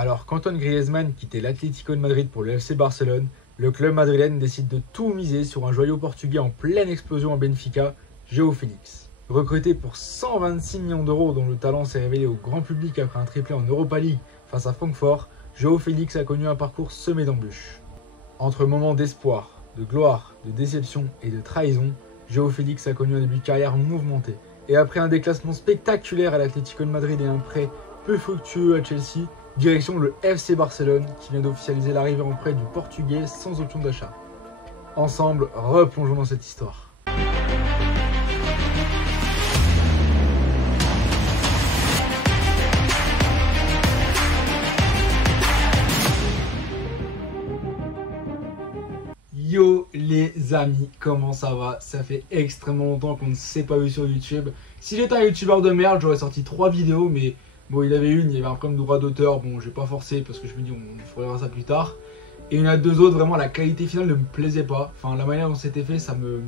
Alors qu'Antoine Griezmann quittait l'Atlético de Madrid pour le FC Barcelone, le club madrilène décide de tout miser sur un joyau portugais en pleine explosion à Benfica, João Félix. Recruté pour 126 millions d'euros dont le talent s'est révélé au grand public après un triplé en Europa League face à Francfort, João Félix a connu un parcours semé d'embûches. Entre moments d'espoir, de gloire, de déception et de trahison, João Félix a connu un début de carrière mouvementé. Et après un déclassement spectaculaire à l'Atlético de Madrid et un prêt peu fructueux à Chelsea, direction le FC Barcelone qui vient d'officialiser l'arrivée en prêt du Portugais sans option d'achat. Ensemble, replongeons dans cette histoire. Yo les amis, comment ça va? Ça fait extrêmement longtemps qu'on ne s'est pas vu sur YouTube. Si j'étais un youtubeur de merde, j'aurais sorti 3 vidéos, mais bon, il y avait un problème de droit d'auteur, bon j'ai pas forcé parce que je me dis on fera ça plus tard. Et il y en a 2 autres, vraiment la qualité finale ne me plaisait pas. Enfin la manière dont c'était fait, ça me...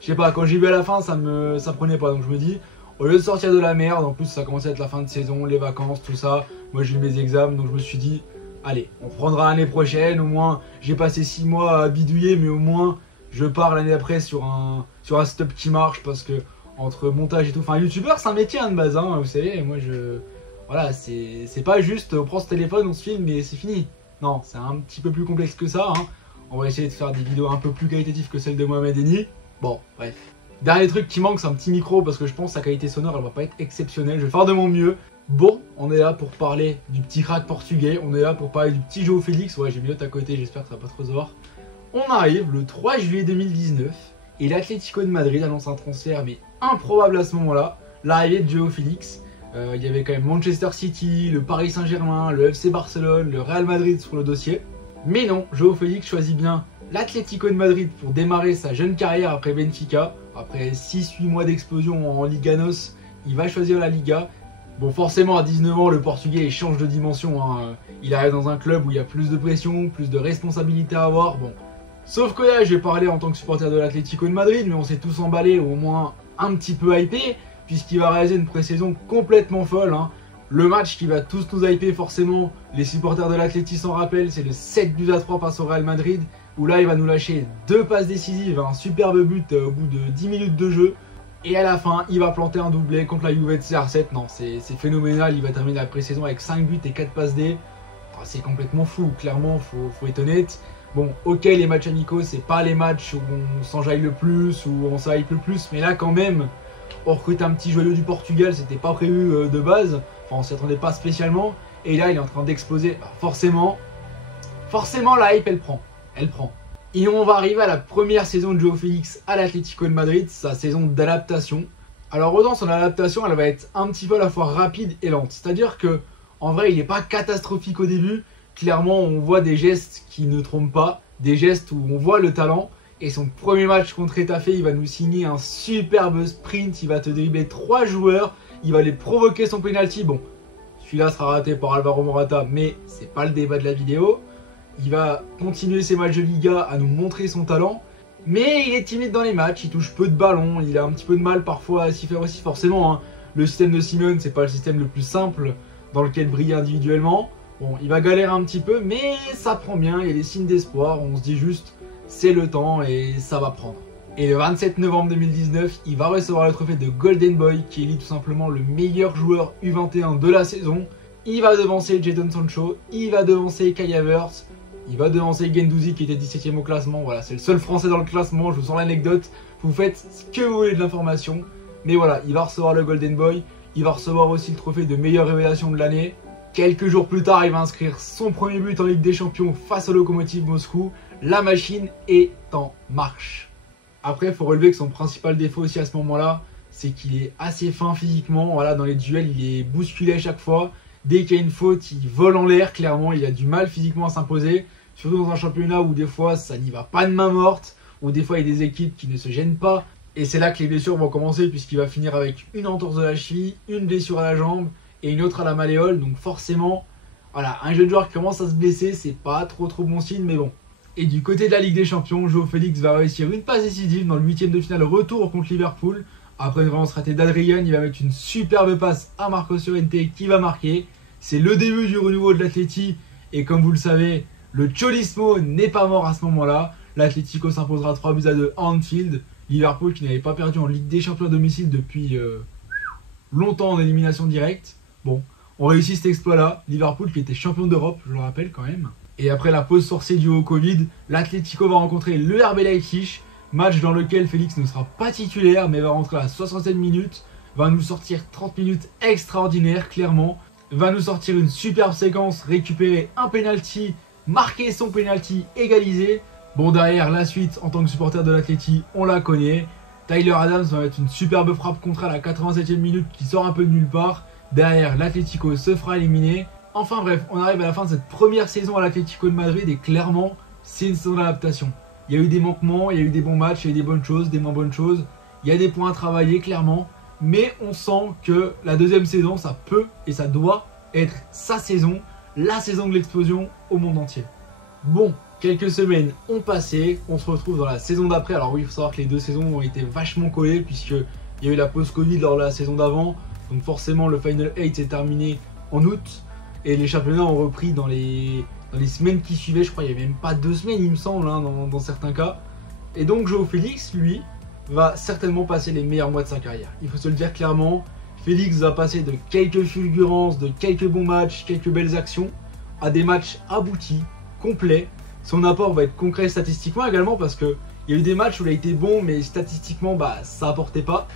Je sais pas, quand j'y vais à la fin, ça prenait pas. Donc je me dis, au lieu de sortir de la merde, en plus ça commençait à être la fin de saison, les vacances, tout ça. Moi j'ai eu mes examens, donc je me suis dit... Allez, on prendra l'année prochaine, au moins j'ai passé 6 mois à bidouiller, mais au moins je pars l'année d'après sur un setup qui marche parce que entre montage et tout, enfin youtubeur c'est un métier de base, hein, vous savez, moi je... Voilà, c'est pas juste on prend ce téléphone, on se filme et c'est fini. Non, c'est un petit peu plus complexe que ça, hein. On va essayer de faire des vidéos un peu plus qualitatives que celles de Mohamed Eni. Bon, bref. Dernier truc qui manque, c'est un petit micro parce que je pense que sa qualité sonore elle va pas être exceptionnelle, je vais faire de mon mieux. Bon, on est là pour parler du petit crack portugais, on est là pour parler du petit João Félix, ouais j'ai mis l'autre à côté, j'espère que ça va pas trop se voir. On arrive le 3 juillet 2019 et l'Atlético de Madrid annonce un transfert mais improbable à ce moment-là, l'arrivée de João Félix. Il y avait quand même Manchester City, le Paris Saint-Germain, le FC Barcelone, le Real Madrid sur le dossier. Mais non, João Félix choisit bien l'Atlético de Madrid pour démarrer sa jeune carrière après Benfica. Après 6-8 mois d'explosion en Liga NOS, il va choisir la Liga. Bon, forcément, à 19 ans, le Portugais il change de dimension, hein. Il arrive dans un club où il y a plus de pression, plus de responsabilités à avoir. Bon. Sauf que là, j'ai parlé en tant que supporter de l'Atlético de Madrid, mais on s'est tous emballés, ou au moins un petit peu hypé, puisqu'il va réaliser une pré-saison complètement folle, hein. Le match qui va tous nous hyper, forcément, les supporters de l'Atlético s'en rappellent, c'est le 7-3 face au Real Madrid, où là, il va nous lâcher 2 passes décisives, un superbe but au bout de 10 minutes de jeu. Et à la fin, il va planter un doublé contre la Juve de CR7. Non, c'est phénoménal. Il va terminer la pré-saison avec 5 buts et 4 passes D. Oh, c'est complètement fou, clairement, faut être honnête. Bon, ok, les matchs amicaux, c'est pas les matchs où on s'enjaille le plus, où on s'hype le plus. Mais là, quand même, on recrute un petit joyau du Portugal. C'était pas prévu de base. Enfin, on s'y attendait pas spécialement. Et là, il est en train d'exploser. Forcément, la hype, elle prend. Et on va arriver à la première saison de João Félix à l'Atlético de Madrid, sa saison d'adaptation. Alors autant son adaptation, elle va être un petit peu à la fois rapide et lente. C'est-à-dire que en vrai, il n'est pas catastrophique au début. Clairement, on voit des gestes qui ne trompent pas, des gestes où on voit le talent. Et son premier match contre Getafe, il va nous signer un superbe sprint. Il va te dribbler 3 joueurs, il va les provoquer son penalty. Bon, celui-là sera raté par Alvaro Morata, mais c'est pas le débat de la vidéo. Il va continuer ses matchs de Liga à nous montrer son talent. Mais il est timide dans les matchs, il touche peu de ballons, il a un petit peu de mal parfois à s'y faire aussi forcément, hein. Le système de Simeone, c'est pas le système le plus simple dans lequel briller individuellement. Bon, il va galérer un petit peu, mais ça prend bien, il y a des signes d'espoir. On se dit juste, c'est le temps et ça va prendre. Et le 27 novembre 2019, il va recevoir le trophée de Golden Boy, qui élit tout simplement le meilleur joueur U21 de la saison. Il va devancer Jadon Sancho, il va devancer Kai Havertz, il va devancer Guendouzi qui était 17ème au classement. Voilà, c'est le seul français dans le classement, je vous sors l'anecdote. Vous faites ce que vous voulez de l'information. Mais voilà, il va recevoir le Golden Boy. Il va recevoir aussi le trophée de meilleure révélation de l'année. Quelques jours plus tard, il va inscrire son premier but en Ligue des Champions face au Lokomotiv Moscou. La machine est en marche. Après, il faut relever que son principal défaut aussi à ce moment-là, c'est qu'il est assez fin physiquement. Voilà, dans les duels, il est bousculé à chaque fois. Dès qu'il y a une faute, il vole en l'air, clairement. Il a du mal physiquement à s'imposer. Surtout dans un championnat où des fois, ça n'y va pas de main morte. Où des fois, il y a des équipes qui ne se gênent pas. Et c'est là que les blessures vont commencer, puisqu'il va finir avec une entorse de la cheville, une blessure à la jambe et une autre à la malléole. Donc forcément, voilà, un jeune joueur qui commence à se blesser, c'est pas trop bon signe, mais bon. Et du côté de la Ligue des Champions, João Félix va réussir une passe décisive dans le 8ème de finale retour contre Liverpool. Après une relance ratée d'Adrian, il va mettre une superbe passe à Marcos Llorente qui va marquer. c'est le début du renouveau de l'Atleti. Et comme vous le savez, le Cholismo n'est pas mort à ce moment-là. L'Atlético s'imposera 3-2 à Anfield. Liverpool qui n'avait pas perdu en Ligue des Champions à domicile depuis longtemps en élimination directe. Bon, on réussit cet exploit-là. Liverpool qui était champion d'Europe, je le rappelle quand même. Et après la pause forcée due au Covid, l'Atlético va rencontrer le RB Leipzig. Match dans lequel Félix ne sera pas titulaire, mais va rentrer à la 60e minute. Va nous sortir 30 minutes extraordinaires, clairement. Va nous sortir une superbe séquence, récupérer un penalty, marquer son penalty, égaliser. Bon, derrière, la suite, en tant que supporter de l'Atleti, on la connaît. Tyler Adams va mettre une superbe frappe contre à la 87e minute qui sort un peu de nulle part. Derrière, l'Atlético se fera éliminer. Enfin bref, on arrive à la fin de cette première saison à l'Atlético de Madrid et clairement, c'est une saison d'adaptation. Il y a eu des manquements, il y a eu des bons matchs, il y a eu des bonnes choses, des moins bonnes choses. Il y a des points à travailler, clairement. Mais on sent que la deuxième saison, ça peut et ça doit être sa saison, la saison de l'explosion au monde entier. Bon, quelques semaines ont passé, on se retrouve dans la saison d'après. Alors oui, il faut savoir que les deux saisons ont été vachement collées puisqu'il y a eu la pause Covid lors de la saison d'avant. Donc forcément, le Final 8 s'est terminé en août et les championnats ont repris dans les semaines qui suivaient. Je crois qu'il n'y avait même pas 2 semaines, il me semble, hein, dans certains cas. Et donc João Félix, lui, va certainement passer les meilleurs mois de sa carrière. Il faut se le dire clairement, Félix va passer de quelques fulgurances, de quelques bons matchs, quelques belles actions, à des matchs aboutis, complets. Son apport va être concret statistiquement également parce qu'il y a eu des matchs où il a été bon, mais statistiquement, ça apportait pas.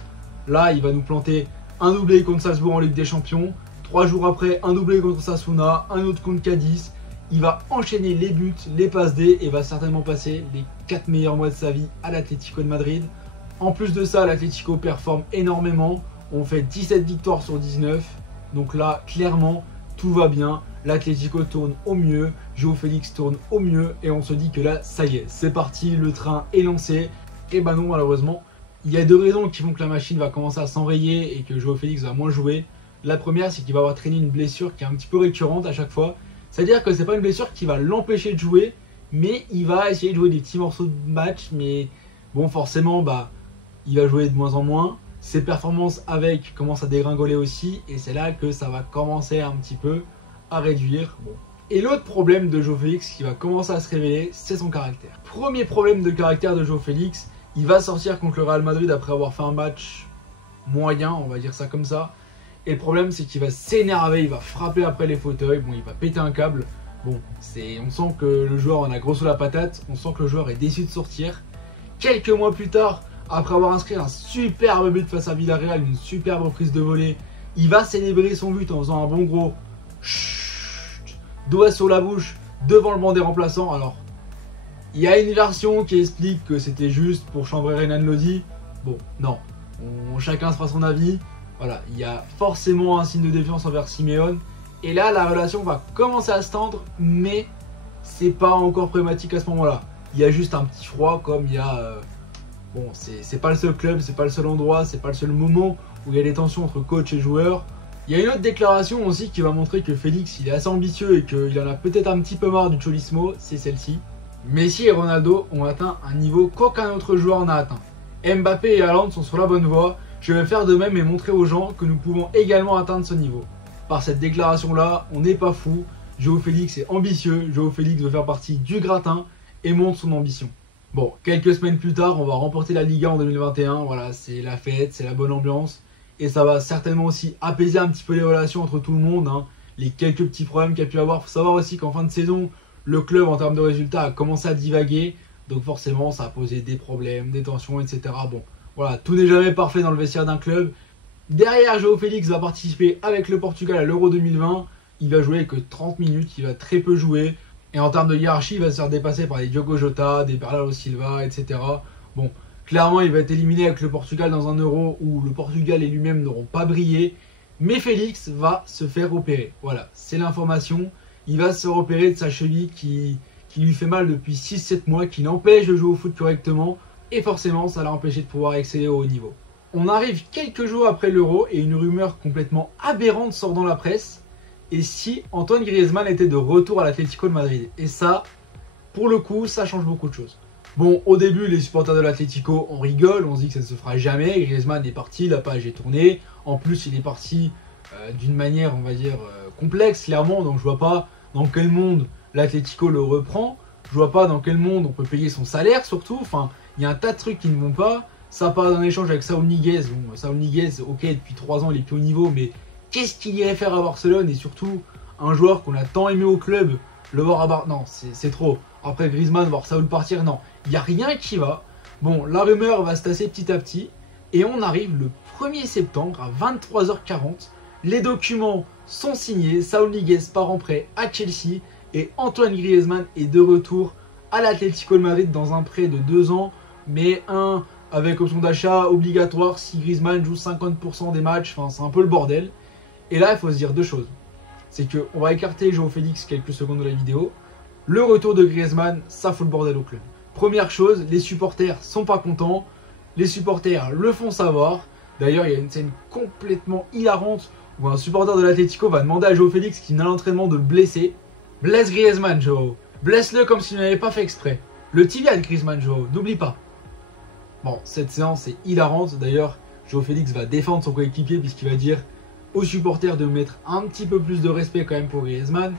Là, il va nous planter un doublé contre Salzbourg en Ligue des Champions. 3 jours après, un doublé contre Osasuna, un autre contre Cadiz. Il va enchaîner les buts, les passes D et va certainement passer les 4 meilleurs mois de sa vie à l'Atlético de Madrid. En plus de ça, l'Atlético performe énormément. On fait 17 victoires sur 19. Donc là, clairement, tout va bien. L'Atlético tourne au mieux. João Félix tourne au mieux. Et on se dit que là, ça y est, c'est parti. Le train est lancé. Et bah non, malheureusement, il y a 2 raisons qui font que la machine va commencer à s'enrayer et que João Félix va moins jouer. La première, c'est qu'il va avoir traîné une blessure qui est un petit peu récurrente à chaque fois. C'est-à-dire que c'est pas une blessure qui va l'empêcher de jouer, mais il va essayer de jouer des petits morceaux de match. Mais bon, forcément, il va jouer de moins en moins. Ses performances avec commencent à dégringoler aussi. Et c'est là que ça va commencer un petit peu à réduire. Bon. Et l'autre problème de João Félix qui va commencer à se révéler, c'est son caractère. Premier problème de caractère de João Félix, il va sortir contre le Real Madrid après avoir fait un match moyen, on va dire ça comme ça. Et le problème, c'est qu'il va s'énerver, il va frapper après les fauteuils, bon, il va péter un câble. Bon, on sent que le joueur en a gros sous la patate, on sent que le joueur est déçu de sortir. Quelques mois plus tard, après avoir inscrit un superbe but face à Villarreal, une superbe reprise de volée, il va célébrer son but en faisant un bon gros chut, doigt sur la bouche devant le banc des remplaçants. Alors, il y a une version qui explique que c'était juste pour chambrer Renan Lodi. Bon, non, chacun se fera son avis. Voilà, il y a forcément un signe de défiance envers Simeone. Et là, la relation va commencer à se tendre, mais c'est pas encore problématique à ce moment-là. Il y a juste un petit froid, comme il y a... bon, c'est pas le seul club, c'est pas le seul endroit, c'est pas le seul moment où il y a des tensions entre coach et joueur. Il y a une autre déclaration aussi qui va montrer que Félix, il est assez ambitieux et qu'il en a peut-être un petit peu marre du Cholismo, c'est celle-ci. Messi et Ronaldo ont atteint un niveau qu'aucun autre joueur n'a atteint. Mbappé et Haaland sont sur la bonne voie. Je vais faire de même et montrer aux gens que nous pouvons également atteindre ce niveau. Par cette déclaration-là, on n'est pas fou. João Félix est ambitieux. João Félix veut faire partie du gratin et montre son ambition. Bon, quelques semaines plus tard, on va remporter la Liga en 2021. Voilà, c'est la fête, c'est la bonne ambiance. Et ça va certainement aussi apaiser un petit peu les relations entre tout le monde. Hein. Les quelques petits problèmes qu'il y a pu avoir. Il faut savoir aussi qu'en fin de saison, le club en termes de résultats a commencé à divaguer. Donc forcément, ça a posé des problèmes, des tensions, etc. Bon. Voilà, tout n'est jamais parfait dans le vestiaire d'un club. Derrière, João Félix va participer avec le Portugal à l'Euro 2020. Il va jouer que 30 minutes, il va très peu jouer. Et en termes de hiérarchie, il va se faire dépasser par des Diogo Jota, des Bernardo Silva, etc. Bon, clairement, il va être éliminé avec le Portugal dans un Euro où le Portugal et lui-même n'auront pas brillé. Mais Félix va se faire opérer. Voilà, c'est l'information. Il va se repérer de sa cheville qui lui fait mal depuis 6-7 mois, qui l'empêche de jouer au foot correctement. Et forcément, ça l'a empêché de pouvoir exceller au haut niveau. On arrive quelques jours après l'Euro et une rumeur complètement aberrante sort dans la presse. Et si Antoine Griezmann était de retour à l'Atlético de Madrid? Et ça, pour le coup, ça change beaucoup de choses. Bon, au début, les supporters de l'Atlético, on rigole, on se dit que ça ne se fera jamais. Griezmann est parti, la page est tournée. En plus, il est parti d'une manière, on va dire, complexe clairement, donc je vois pas dans quel monde l'Atlético le reprend, je vois pas dans quel monde on peut payer son salaire surtout, enfin il y a un tas de trucs qui ne vont pas. Ça part d'un échange avec Saúl Ñíguez, bon Saúl Ñíguez ok depuis 3 ans il est plus haut niveau, mais qu'est-ce qu'il irait faire à Barcelone, et surtout un joueur qu'on a tant aimé au club, le voir à Barcelone, non c'est trop. Après Griezmann, voir Saúl partir, non, il n'y a rien qui va. Bon, la rumeur va se tasser petit à petit, et on arrive le 1er septembre à 23h40, les documents sont signés, Saúl Ñíguez part en prêt à Chelsea, et Antoine Griezmann est de retour à l'Atlético de Madrid dans un prêt de 2 ans, mais un avec option d'achat obligatoire si Griezmann joue 50% des matchs, enfin c'est un peu le bordel. Et là il faut se dire deux choses, c'est qu'on va écarter João Félix quelques secondes de la vidéo, le retour de Griezmann ça fout le bordel au club. Première chose, les supporters sont pas contents, les supporters le font savoir, d'ailleurs il y a une scène complètement hilarante où un supporter de l'Atlético va demander à João Félix qui n'a l'entraînement de le blesser. Blesse Griezmann João, blesse-le comme s'il n'avait pas fait exprès. Le tibia de Griezmann João, n'oublie pas. Bon, cette séance est hilarante. D'ailleurs, João Félix va défendre son coéquipier puisqu'il va dire aux supporters de mettre un petit peu plus de respect quand même pour Griezmann.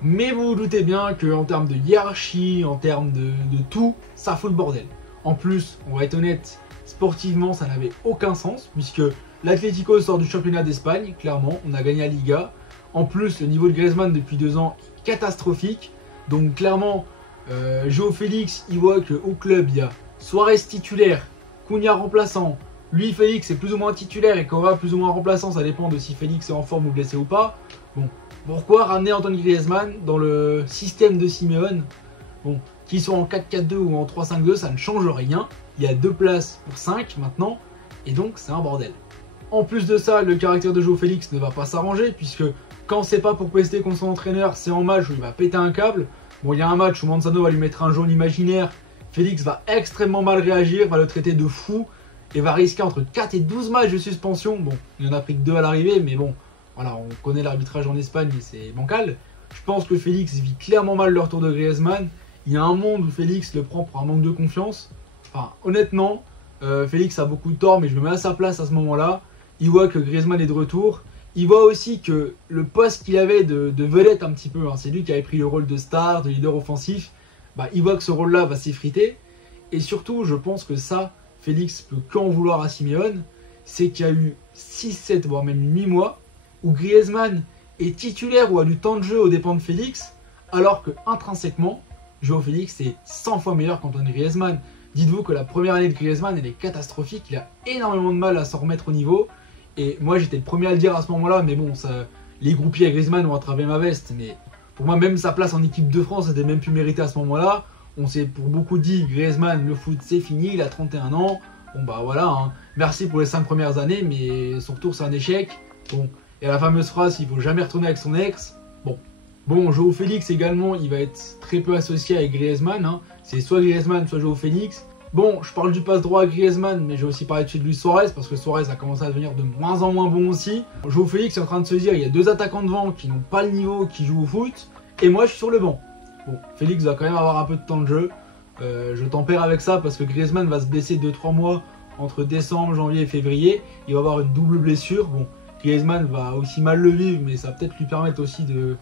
Mais vous vous doutez bien qu'en termes de hiérarchie, en termes de tout, ça fout le bordel. En plus, on va être honnête, sportivement, ça n'avait aucun sens puisque l'Atlético sort du championnat d'Espagne, clairement, on a gagné la Liga. En plus, le niveau de Griezmann depuis 2 ans est catastrophique. Donc clairement, João Félix, il voit qu'au club, il y a Suarez titulaire, Cunha remplaçant, lui Félix est plus ou moins titulaire et Cora plus ou moins remplaçant, ça dépend de si Félix est en forme ou blessé ou pas. Bon, pourquoi ramener Antoine Griezmann dans le système de Simeone? Bon, qu'il soit en 4-4-2 ou en 3-5-2, ça ne change rien. Il y a 2 places pour 5 maintenant, et donc c'est un bordel. En plus de ça, le caractère de João Félix ne va pas s'arranger, puisque quand c'est pas pour pester contre son entraîneur, c'est en match où il va péter un câble. Bon, il y a un match où Manzano va lui mettre un jaune imaginaire, Félix va extrêmement mal réagir, va le traiter de fou et va risquer entre 4 et 12 matchs de suspension. Bon, il en a pris que 2 à l'arrivée, mais bon, voilà, on connaît l'arbitrage en Espagne et c'est bancal. Je pense que Félix vit clairement mal le retour de Griezmann. Il y a un monde où Félix le prend pour un manque de confiance. Enfin, honnêtement, Félix a beaucoup de tort, mais je me mets à sa place à ce moment-là. Il voit que Griezmann est de retour. Il voit aussi que le poste qu'il avait de vedette un petit peu, hein, c'est lui qui avait pris le rôle de star, de leader offensif. Bah, il voit que ce rôle-là va s'effriter. Et surtout, je pense que ça, Félix peut qu'en vouloir à Simeone, c'est qu'il y a eu 6, 7, voire même 8 mois, où Griezmann est titulaire ou a du temps de jeu aux dépens de Félix, alors que intrinsèquement, João Félix est 100 fois meilleur qu'Antoine Griezmann. Dites-vous que la première année de Griezmann, elle est catastrophique, il a énormément de mal à s'en remettre au niveau. Et moi, j'étais le premier à le dire à ce moment-là, mais bon, ça, les groupiers à Griezmann ont attrapé ma veste, mais... Pour moi, même sa place en équipe de France n'était même plus méritée à ce moment-là. On s'est pour beaucoup dit, Griezmann, le foot c'est fini, il a 31 ans. Bon bah voilà, hein. Merci pour les 5 premières années, mais son retour c'est un échec. Bon, et la fameuse phrase, il faut jamais retourner avec son ex. Bon, João Félix également, il va être très peu associé avec Griezmann. Hein. C'est soit Griezmann, soit João Félix. Bon, je parle du passe droit à Griezmann, mais j'ai aussi parlé de Luis Suarez, parce que Suarez a commencé à devenir de moins en moins bon aussi. João Félix est en train de se dire, il y a 2 attaquants devant qui n'ont pas le niveau, qui jouent au foot, et moi je suis sur le banc. Bon, Félix va quand même avoir un peu de temps de jeu. Je tempère avec ça, parce que Griezmann va se blesser 2-3 mois entre décembre, janvier et février. Il va avoir une double blessure. Bon, Griezmann va aussi mal le vivre, mais ça va peut-être lui permettre aussi de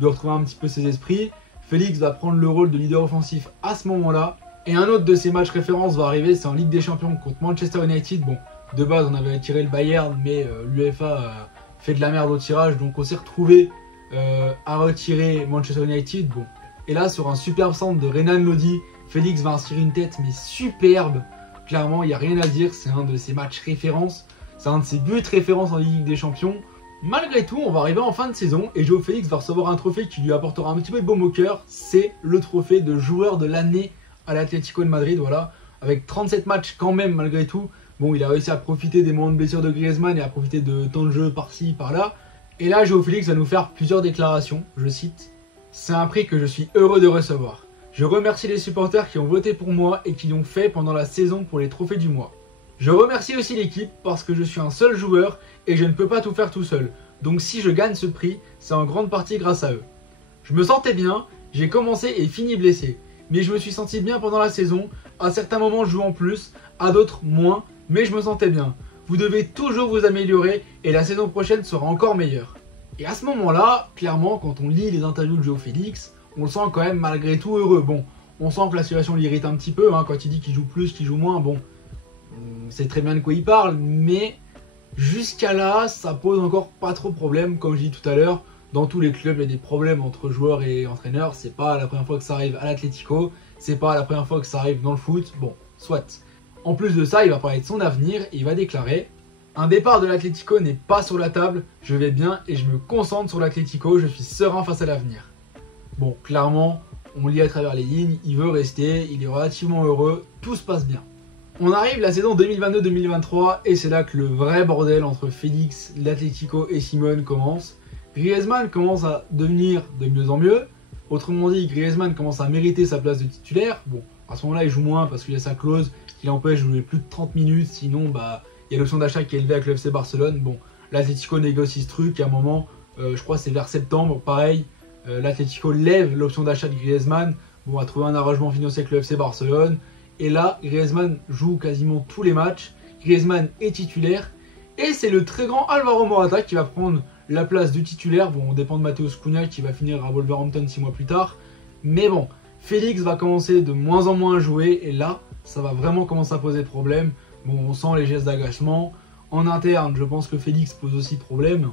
retrouver un petit peu ses esprits. Félix va prendre le rôle de leader offensif à ce moment-là. Et un autre de ces matchs références va arriver, c'est en Ligue des Champions contre Manchester United. Bon, de base on avait tiré le Bayern, mais l'UEFA a fait de la merde au tirage, donc on s'est retrouvé à retirer Manchester United. Bon, et là sur un superbe centre de Renan Lodi, Félix va insérer une tête mais superbe. Clairement, il n'y a rien à dire, c'est un de ses matchs références, c'est un de ses buts références en Ligue des Champions. Malgré tout, on va arriver en fin de saison et João Félix va recevoir un trophée qui lui apportera un petit peu de baume au cœur. C'est le trophée de joueur de l'année à l'Atlético de Madrid, voilà, avec 37 matchs quand même malgré tout. Bon, il a réussi à profiter des moments de blessure de Griezmann et à profiter de temps de jeu par-ci, par-là. Et là, João Félix va nous faire plusieurs déclarations, je cite. « C'est un prix que je suis heureux de recevoir. Je remercie les supporters qui ont voté pour moi et qui l'ont fait pendant la saison pour les trophées du mois. Je remercie aussi l'équipe parce que je suis un seul joueur et je ne peux pas tout faire tout seul. Donc si je gagne ce prix, c'est en grande partie grâce à eux. Je me sentais bien, j'ai commencé et fini blessé. Mais je me suis senti bien pendant la saison, à certains moments je joue en plus, à d'autres moins, mais je me sentais bien. Vous devez toujours vous améliorer et la saison prochaine sera encore meilleure. » Et à ce moment-là, clairement, quand on lit les interviews de João Félix, on le sent quand même malgré tout heureux. Bon, on sent que la situation l'irrite un petit peu, hein, quand il dit qu'il joue plus, qu'il joue moins, bon, on sait très bien de quoi il parle, mais jusqu'à là, ça pose encore pas trop de problème, comme je dis tout à l'heure. Dans tous les clubs, il y a des problèmes entre joueurs et entraîneurs. C'est pas la première fois que ça arrive à l'Atlético, c'est pas la première fois que ça arrive dans le foot. Bon, soit. En plus de ça, il va parler de son avenir et il va déclarer: un départ de l'Atlético n'est pas sur la table, je vais bien et je me concentre sur l'Atlético, je suis serein face à l'avenir. Bon, clairement, on lit à travers les lignes, il veut rester, il est relativement heureux, tout se passe bien. On arrive la saison 2022-2023 et c'est là que le vrai bordel entre Félix, l'Atlético et Simeone commence. Griezmann commence à devenir de mieux en mieux. Autrement dit, Griezmann commence à mériter sa place de titulaire. Bon, à ce moment-là, il joue moins parce qu'il y a sa clause qui l'empêche de jouer plus de 30 minutes. Sinon, bah, il y a l'option d'achat qui est élevée avec le FC Barcelone. Bon, l'Atlético négocie ce truc. À un moment, je crois que c'est vers septembre, pareil. L'Atlético lève l'option d'achat de Griezmann. Bon, a trouvé un arrangement financier avec le FC Barcelone. Et là, Griezmann joue quasiment tous les matchs. Griezmann est titulaire. Et c'est le très grand Alvaro Morata qui va prendre la place du titulaire. Bon, on dépend de Matheus Cunha qui va finir à Wolverhampton 6 mois plus tard. Mais bon, Félix va commencer de moins en moins à jouer. Et là, ça va vraiment commencer à poser problème. Bon, on sent les gestes d'agacement. En interne, je pense que Félix pose aussi problème.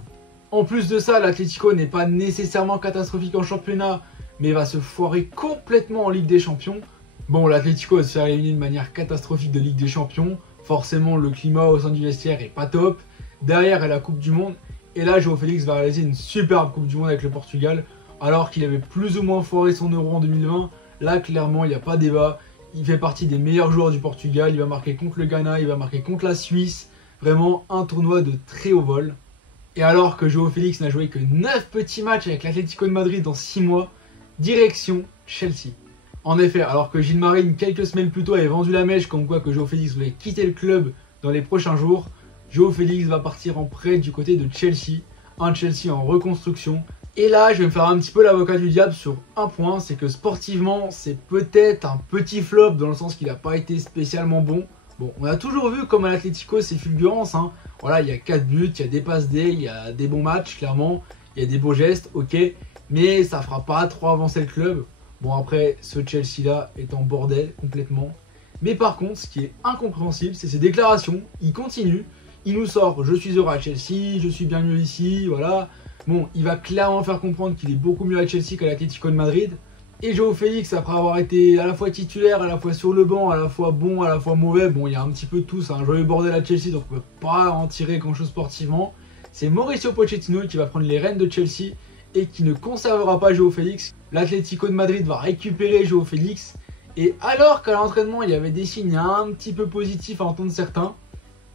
En plus de ça, l'Atlético n'est pas nécessairement catastrophique en championnat, mais va se foirer complètement en Ligue des Champions. Bon, l'Atlético va se faire éliminer de manière catastrophique de Ligue des Champions. Forcément, le climat au sein du vestiaire est pas top. Derrière, il y a la Coupe du Monde. Et là, João Félix va réaliser une superbe Coupe du Monde avec le Portugal. Alors qu'il avait plus ou moins foiré son Euro en 2020. Là, clairement, il n'y a pas débat. Il fait partie des meilleurs joueurs du Portugal. Il va marquer contre le Ghana, il va marquer contre la Suisse. Vraiment un tournoi de très haut vol. Et alors que João Félix n'a joué que 9 petits matchs avec l'Atlético de Madrid en 6 mois, direction Chelsea. En effet, alors que Gilles Marine, quelques semaines plus tôt, avait vendu la mèche comme quoi que João Félix voulait quitter le club dans les prochains jours, João Félix va partir en prêt du côté de Chelsea, un Chelsea en reconstruction. Et là, je vais me faire un petit peu l'avocat du diable sur un point, c'est que sportivement, c'est peut-être un petit flop dans le sens qu'il n'a pas été spécialement bon. Bon, on a toujours vu comme à l'Atlético c'est fulgurance, hein. Voilà, il y a 4 buts, il y a des passes D, il y a des bons matchs, clairement, il y a des beaux gestes, ok, mais ça fera pas trop avancer le club. Bon, après, ce Chelsea-là est en bordel complètement. Mais par contre, ce qui est incompréhensible, c'est ses déclarations. Il continue, il nous sort: je suis heureux à Chelsea, je suis bien mieux ici, voilà. Bon, il va clairement faire comprendre qu'il est beaucoup mieux à Chelsea qu'à l'Atlético de Madrid. Et João Félix, après avoir été à la fois titulaire, à la fois sur le banc, à la fois bon, à la fois mauvais, bon, il y a un petit peu de tout, c'est un joyeux bordel à Chelsea, donc on ne peut pas en tirer grand chose sportivement. C'est Mauricio Pochettino qui va prendre les rênes de Chelsea et qui ne conservera pas João Félix. L'Atlético de Madrid va récupérer João Félix. Et alors qu'à l'entraînement, il y avait des signes un petit peu positifs à entendre certains,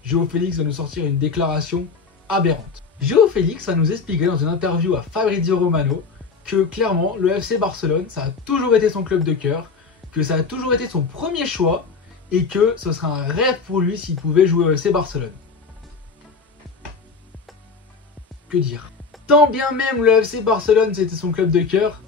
João Félix va nous sortir une déclaration aberrante. João Félix va nous expliquer dans une interview à Fabrizio Romano que clairement le FC Barcelone ça a toujours été son club de cœur, que ça a toujours été son premier choix et que ce serait un rêve pour lui s'il pouvait jouer au FC Barcelone. Que dire? Tant bien même le FC Barcelone c'était son club de cœur,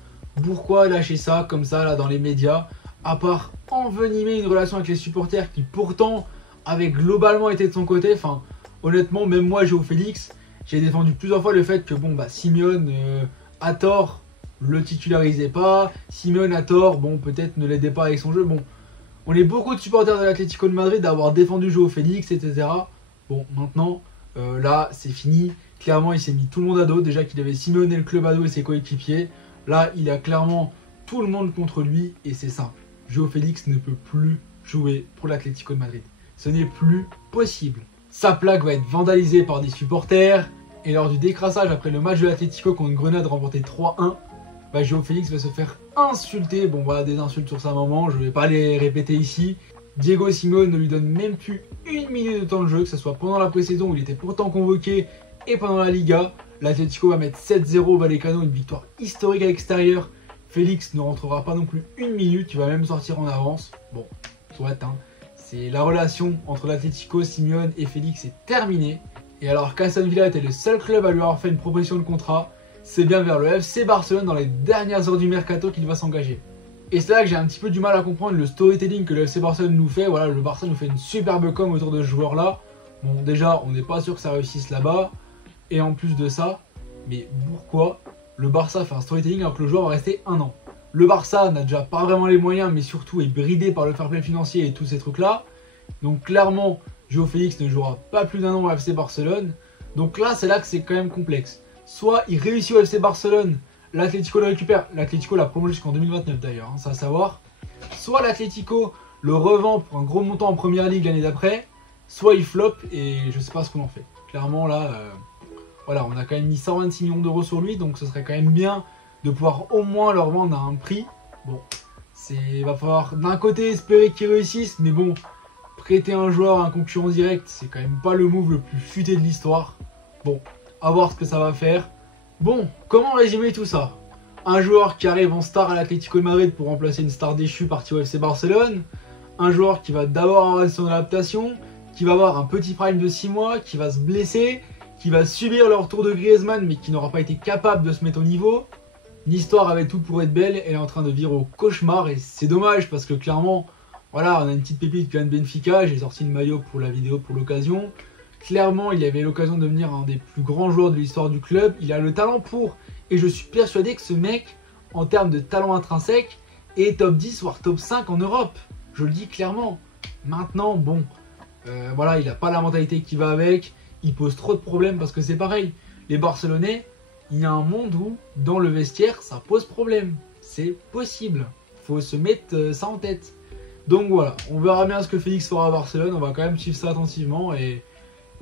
pourquoi lâcher ça comme ça là dans les médias, à part envenimer une relation avec les supporters qui pourtant avaient globalement été de son côté. Enfin honnêtement, même moi João Félix, j'ai défendu plusieurs fois le fait que bon bah Simeone a tort, le titularisait pas, Simeone a tort, bon peut-être ne l'aidait pas avec son jeu. Bon, on est beaucoup de supporters de l'Atlético de Madrid d'avoir défendu João Félix, etc. Bon, maintenant, là c'est fini. Clairement, il s'est mis tout le monde à dos. Déjà qu'il avait Simeone et le club à dos et ses coéquipiers. Là, il a clairement tout le monde contre lui et c'est simple. João Félix ne peut plus jouer pour l'Atlético de Madrid. Ce n'est plus possible. Sa plaque va être vandalisée par des supporters. Et lors du décrassage après le match de l'Atlético contre Grenade remporté 3-1, bah, João Félix va se faire insulter. Bon voilà, des insultes sur sa maman, je ne vais pas les répéter ici. Diego Simeone ne lui donne même plus une minute de temps de jeu, que ce soit pendant la pré-saison où il était pourtant convoqué et pendant la Liga. L'Atlético va mettre 7-0 au Vallecano, une victoire historique à l'extérieur. Félix ne rentrera pas non plus une minute, il va même sortir en avance. Bon, soit hein. C'est la relation entre l'Atlético, Simeone et Félix est terminée. Et alors qu'Aston Villa était le seul club à lui avoir fait une proposition de contrat, c'est bien vers le FC Barcelone dans les dernières heures du mercato qu'il va s'engager. Et c'est là que j'ai un petit peu du mal à comprendre le storytelling que le FC Barcelone nous fait. Voilà, le Barça nous fait une superbe com autour de ce joueur là. Bon déjà on n'est pas sûr que ça réussisse là-bas. Et en plus de ça, mais pourquoi le Barça fait un storytelling alors que le joueur va rester 1 an? Le Barça n'a déjà pas vraiment les moyens, mais surtout est bridé par le fair play financier et tous ces trucs-là. Donc clairement, João Félix ne jouera pas plus d'1 an au FC Barcelone. Donc là, c'est là que c'est quand même complexe. Soit il réussit au FC Barcelone, l'Atlético le récupère. L'Atlético l'a prolongé jusqu'en 2029 d'ailleurs, hein, ça à savoir. Soit l'Atlético le revend pour un gros montant en première ligue l'année d'après, soit il flop et je sais pas ce qu'on en fait. Clairement là, voilà, on a quand même mis 126 millions d'euros sur lui, donc ce serait quand même bien de pouvoir au moins leur vendre à un prix. Bon, il va falloir d'un côté espérer qu'ils réussissent, mais bon, prêter un joueur à un concurrent direct, c'est quand même pas le move le plus futé de l'histoire. Bon, à voir ce que ça va faire. Bon, comment résumer tout ça? Un joueur qui arrive en star à l'Atlético de Madrid pour remplacer une star déchue partie au FC Barcelone. Un joueur qui va d'abord avoir son adaptation, qui va avoir un petit prime de 6 mois, qui va se blesser, qui va subir le retour de Griezmann mais qui n'aura pas été capable de se mettre au niveau. L'histoire avait tout pour être belle, elle est en train de virer au cauchemar et c'est dommage parce que clairement, voilà, on a une petite pépite qui vient de Benfica, j'ai sorti le maillot pour la vidéo pour l'occasion. Clairement, il avait l'occasion de devenir un des plus grands joueurs de l'histoire du club, il a le talent pour, et je suis persuadé que ce mec, en termes de talent intrinsèque, est top 10 voire top 5 en Europe. Je le dis clairement. Maintenant, bon, voilà, il n'a pas la mentalité qui va avec, il pose trop de problèmes parce que c'est pareil. Les Barcelonais, il y a un monde où, dans le vestiaire, ça pose problème. C'est possible. Faut se mettre ça en tête. Donc voilà, on verra bien ce que Félix fera à Barcelone. On va quand même suivre ça attentivement. Et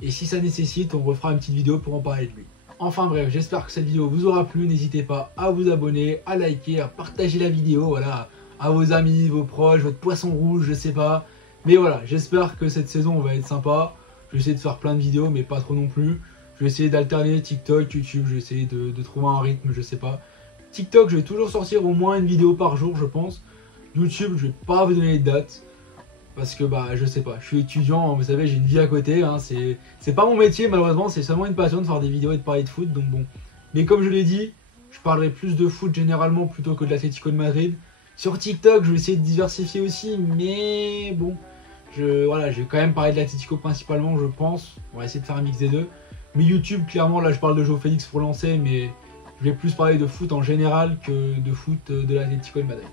si ça nécessite, on refera une petite vidéo pour en parler de lui. Enfin bref, j'espère que cette vidéo vous aura plu. N'hésitez pas à vous abonner, à liker, à partager la vidéo. Voilà, à vos amis, vos proches, votre poisson rouge, je sais pas. Mais voilà, j'espère que cette saison va être sympa. Je vais essayer de faire plein de vidéos, mais pas trop non plus. Je vais essayer d'alterner TikTok, YouTube, je vais essayer de trouver un rythme, je sais pas. TikTok, je vais toujours sortir au moins une vidéo par jour, je pense. YouTube, je vais pas vous donner les dates. Parce que, bah, je sais pas, je suis étudiant, vous savez, j'ai une vie à côté. Hein, c'est pas mon métier, malheureusement, c'est seulement une passion de faire des vidéos et de parler de foot. Donc bon. Mais comme je l'ai dit, je parlerai plus de foot généralement plutôt que de l'Atlético de Madrid. Sur TikTok, je vais essayer de diversifier aussi, mais bon. Voilà, je vais quand même parler de l'Atlético principalement, je pense. On va essayer de faire un mix des deux. Mais YouTube, clairement, là je parle de João Félix pour lancer, mais je vais plus parler de foot en général que de foot de l'Atlético de Madrid.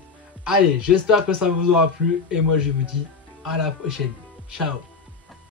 Allez, j'espère que ça vous aura plu et moi je vous dis à la prochaine. Ciao.